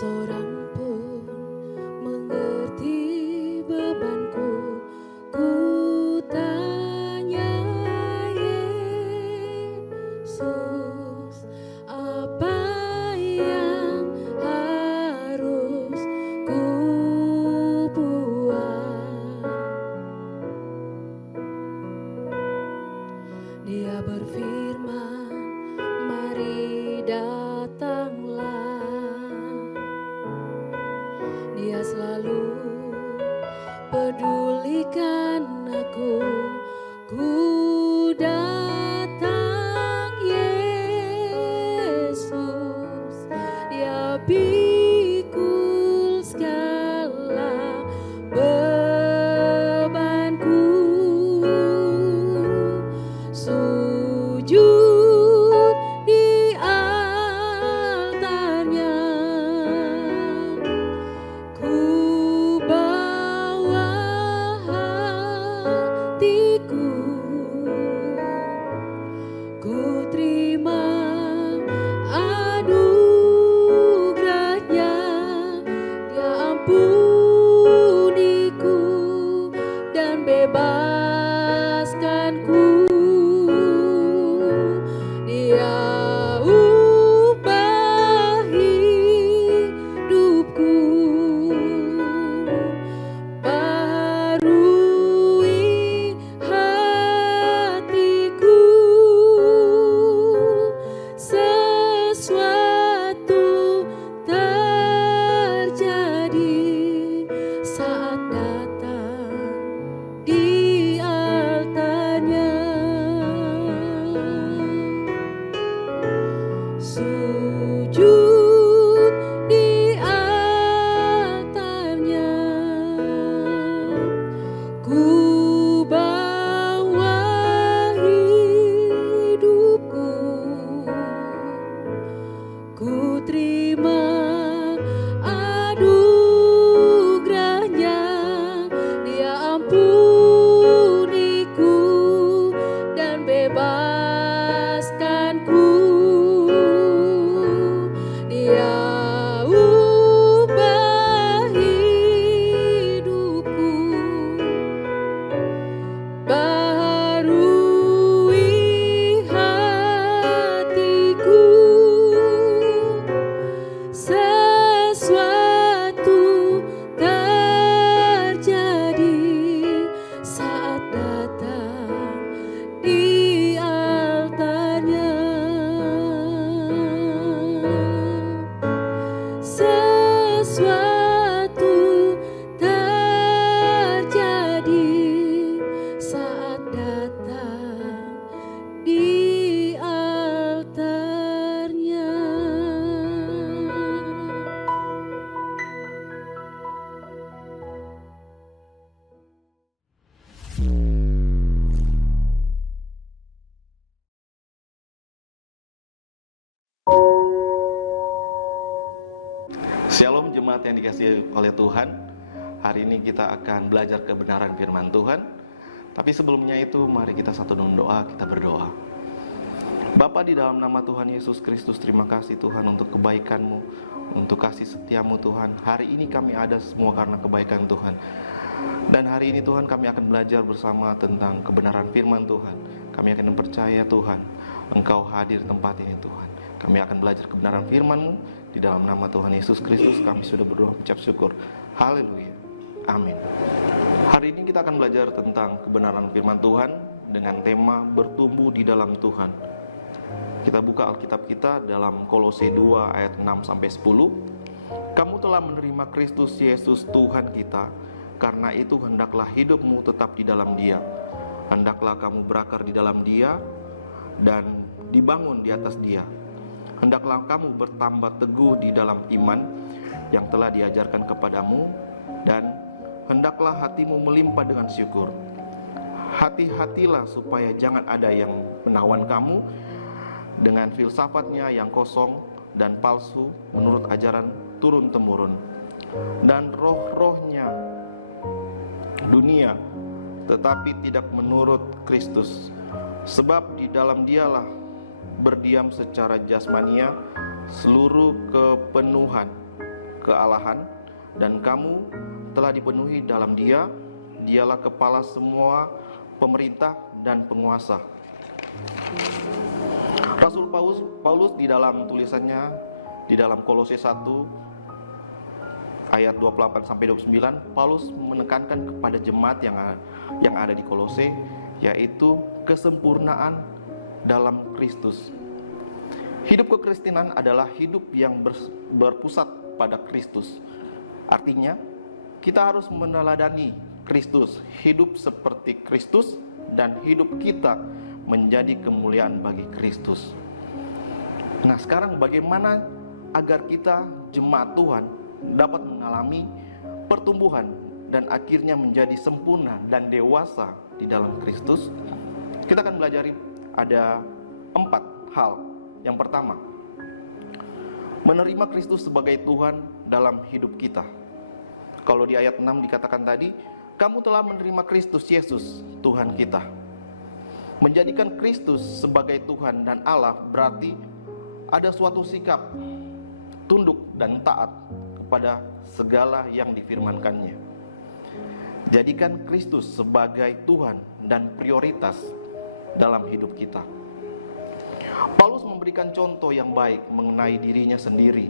seorang pun mengerti bebanku. Ku tanya Yesus, apa yang harus ku buat? Dia berfirman, mari datanglah. Dia selalu pedulikan aku. Ku datang Yesus, Dia pikul segala bebanku. Sujud di altarnya, ku bawa hatiku, ku terima anugerahnya. Dia ampuniku dan bebaskanku. Dia ubah hidupku, baharui hatiku. Sesuatu terjadi saat datang di altarnya. Sujud di altarnya, ku bawa hidupku, ku terima anugerahnya. Dia ampuniku dan bebaskanku. Dia ubah hidupku, baharui hatiku. Sesuatu terjadi saat datang di altarnya. Sesuatu terjadi saat datang di altarnya. Shalom jemaat yang dikasihi oleh Tuhan. Hari ini kita akan belajar kebenaran firman Tuhan. Tapi sebelumnya itu mari kita satu dalam doa, kita berdoa. Bapa, di dalam nama Tuhan Yesus Kristus, terima kasih Tuhan untuk kebaikan-Mu, untuk kasih setia-Mu Tuhan. Hari ini kami ada semua karena kebaikan Tuhan. Dan hari ini Tuhan kami akan belajar bersama tentang kebenaran firman Tuhan. Kami akan percaya Tuhan, Engkau hadir di tempat ini Tuhan. Kami akan belajar kebenaran firman-Mu. Di dalam nama Tuhan Yesus Kristus kami sudah berdoa mengucap syukur. Haleluya. Amin. Hari ini kita akan belajar tentang kebenaran firman Tuhan dengan tema bertumbuh di dalam Tuhan. Kita buka Alkitab kita dalam Kolose 2 ayat 6-10. Kamu telah menerima Kristus Yesus Tuhan kita, karena itu hendaklah hidupmu tetap di dalam Dia. Hendaklah kamu berakar di dalam Dia dan dibangun di atas Dia. Hendaklah kamu bertambah teguh di dalam iman yang telah diajarkan kepadamu, dan hendaklah hatimu melimpah dengan syukur. Hati-hatilah supaya jangan ada yang menawan kamu dengan filsafatnya yang kosong dan palsu menurut ajaran turun-temurun, dan roh-rohnya dunia tetapi tidak menurut Kristus. Sebab di dalam Dialah berdiam secara jasmania seluruh kepenuhan kealahan, dan kamu telah dipenuhi dalam Dia. Dialah kepala semua pemerintah dan penguasa. Rasul Paulus di dalam tulisannya di dalam Kolose 1 ayat 28 sampai 29, Paulus menekankan kepada jemaat yang ada di Kolose, yaitu kesempurnaan dalam Kristus. Hidup kekristenan adalah hidup yang berpusat pada Kristus. Artinya, kita harus meneladani Kristus, hidup seperti Kristus, dan hidup kita menjadi kemuliaan bagi Kristus. Nah, sekarang bagaimana agar kita jemaat Tuhan dapat mengalami pertumbuhan dan akhirnya menjadi sempurna dan dewasa di dalam Kristus? Kita akan belajar ada 4 hal. Yang pertama, menerima Kristus sebagai Tuhan dalam hidup kita. Kalau di ayat 6 dikatakan tadi, kamu telah menerima Kristus Yesus, Tuhan kita. Menjadikan Kristus sebagai Tuhan dan Allah berarti ada suatu sikap tunduk dan taat kepada segala yang difirmankannya. Jadikan Kristus sebagai Tuhan dan prioritas dalam hidup kita. Paulus memberikan contoh yang baik mengenai dirinya sendiri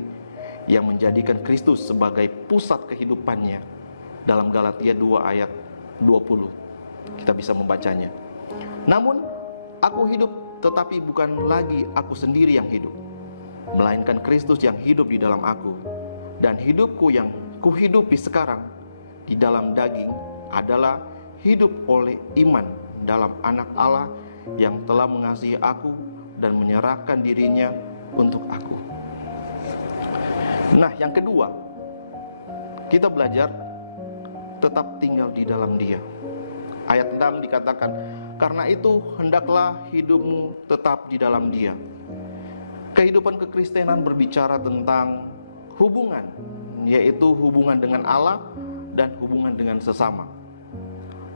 yang menjadikan Kristus sebagai pusat kehidupannya dalam Galatia 2 ayat 20. Kita bisa membacanya. Namun, aku hidup, tetapi bukan lagi aku sendiri yang hidup, melainkan Kristus yang hidup di dalam aku. Dan hidupku yang kuhidupi sekarang di dalam daging adalah hidup oleh iman dalam Anak Allah yang telah mengasihi aku dan menyerahkan dirinya untuk aku. Nah, yang kedua, kita belajar tetap tinggal di dalam Dia. Ayat 6 dikatakan, karena itu hendaklah hidupmu tetap di dalam Dia. Kehidupan kekristenan berbicara tentang hubungan, yaitu hubungan dengan Allah dan hubungan dengan sesama.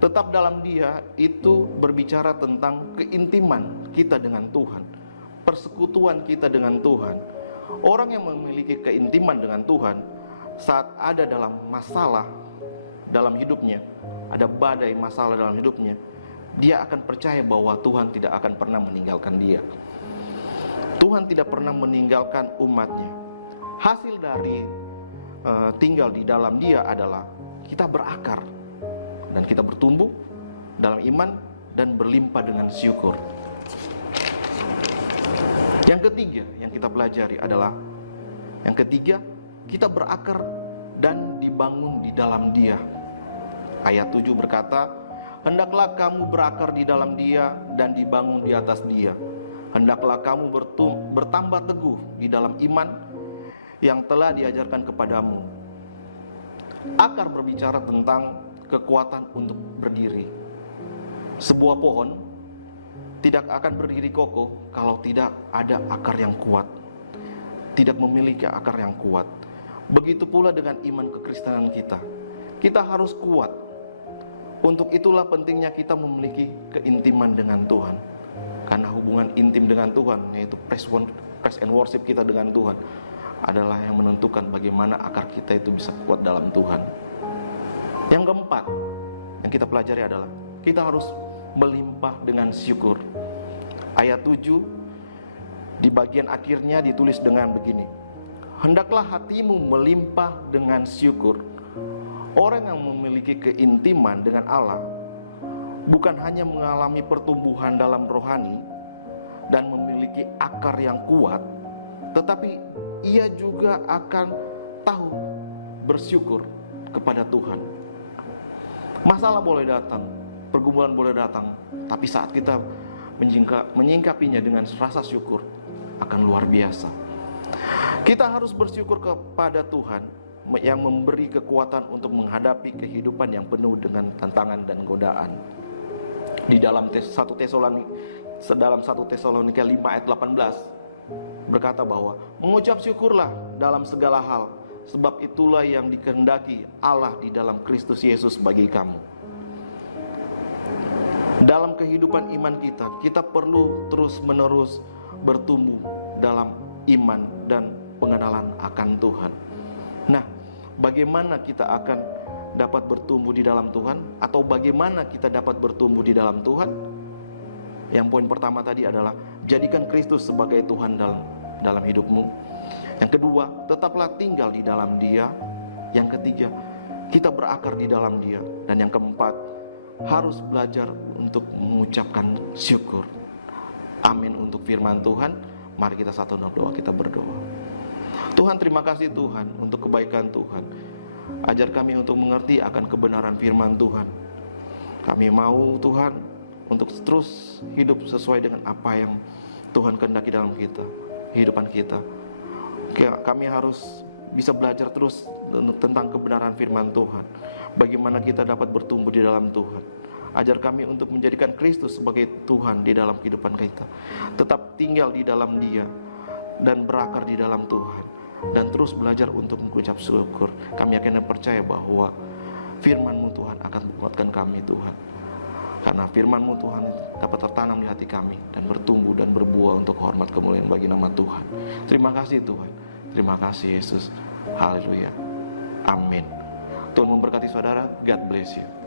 Tetap dalam Dia itu berbicara tentang keintiman kita dengan Tuhan, persekutuan kita dengan Tuhan. Orang yang memiliki keintiman dengan Tuhan, saat ada dalam masalah dalam hidupnya, ada badai masalah dalam hidupnya, dia akan percaya bahwa Tuhan tidak akan pernah meninggalkan dia. Tuhan tidak pernah meninggalkan umatnya. Hasil dari tinggal di dalam Dia adalah kita berakar dan kita bertumbuh dalam iman dan berlimpah dengan syukur. Yang ketiga yang kita pelajari adalah kita berakar dan dibangun di dalam Dia. Ayat 7 berkata, hendaklah kamu berakar di dalam Dia dan dibangun di atas Dia. Hendaklah kamu bertambah teguh di dalam iman yang telah diajarkan kepadamu. Akar berbicara tentang kekuatan untuk berdiri. Sebuah pohon tidak akan berdiri kokoh kalau tidak ada akar yang kuat, tidak memiliki akar yang kuat. Begitu pula dengan iman kekristenan kita. Kita harus kuat. Untuk itulah pentingnya kita memiliki keintiman dengan Tuhan. Karena hubungan intim dengan Tuhan, yaitu praise and worship kita dengan Tuhan, adalah yang menentukan bagaimana akar kita itu bisa kuat dalam Tuhan. Yang keempat yang kita pelajari adalah kita harus melimpah dengan syukur. Ayat 7 di bagian akhirnya ditulis dengan begini, hendaklah hatimu melimpah dengan syukur. Orang yang memiliki keintiman dengan Allah bukan hanya mengalami pertumbuhan dalam rohani dan memiliki akar yang kuat, tetapi ia juga akan tahu bersyukur kepada Tuhan. Masalah boleh datang, pergumulan boleh datang, tapi saat kita menyingkapinya dengan rasa syukur akan luar biasa. Kita harus bersyukur kepada Tuhan yang memberi kekuatan untuk menghadapi kehidupan yang penuh dengan tantangan dan godaan. Di dalam 1 Tesalonika 5 ayat 18 berkata bahwa mengucap syukurlah dalam segala hal, sebab itulah yang dikehendaki Allah di dalam Kristus Yesus bagi kamu. Dalam kehidupan iman kita perlu terus-menerus bertumbuh dalam iman dan pengenalan akan Tuhan. Nah, bagaimana kita akan dapat bertumbuh di dalam Tuhan, atau bagaimana kita dapat bertumbuh di dalam Tuhan? Yang poin pertama tadi adalah jadikan Kristus sebagai Tuhan dalam hidupmu. Yang kedua, tetaplah tinggal di dalam Dia. Yang ketiga, kita berakar di dalam Dia. Dan yang keempat, harus belajar untuk mengucapkan syukur. Amin untuk firman Tuhan. Mari kita satu doa, kita berdoa. Tuhan, terima kasih Tuhan untuk kebaikan Tuhan. Ajar kami untuk mengerti akan kebenaran firman Tuhan. Kami mau Tuhan untuk terus hidup sesuai dengan apa yang Tuhan kehendaki dalam kehidupan kita. Kami harus bisa belajar terus tentang kebenaran firman Tuhan. Bagaimana kita dapat bertumbuh di dalam Tuhan. Ajar kami untuk menjadikan Kristus sebagai Tuhan di dalam kehidupan kita. Tetap tinggal di dalam Dia dan berakar di dalam Tuhan. Dan terus belajar untuk mengucap syukur. Kami yakin dan percaya bahwa firman-Mu Tuhan akan menguatkan kami Tuhan. Karena firman-Mu Tuhan dapat tertanam di hati kami dan bertumbuh dan berbuah untuk hormat kemuliaan bagi nama Tuhan. Terima kasih Tuhan. Terima kasih Yesus. Haleluya. Amin. Tuhan memberkati saudara. God bless you.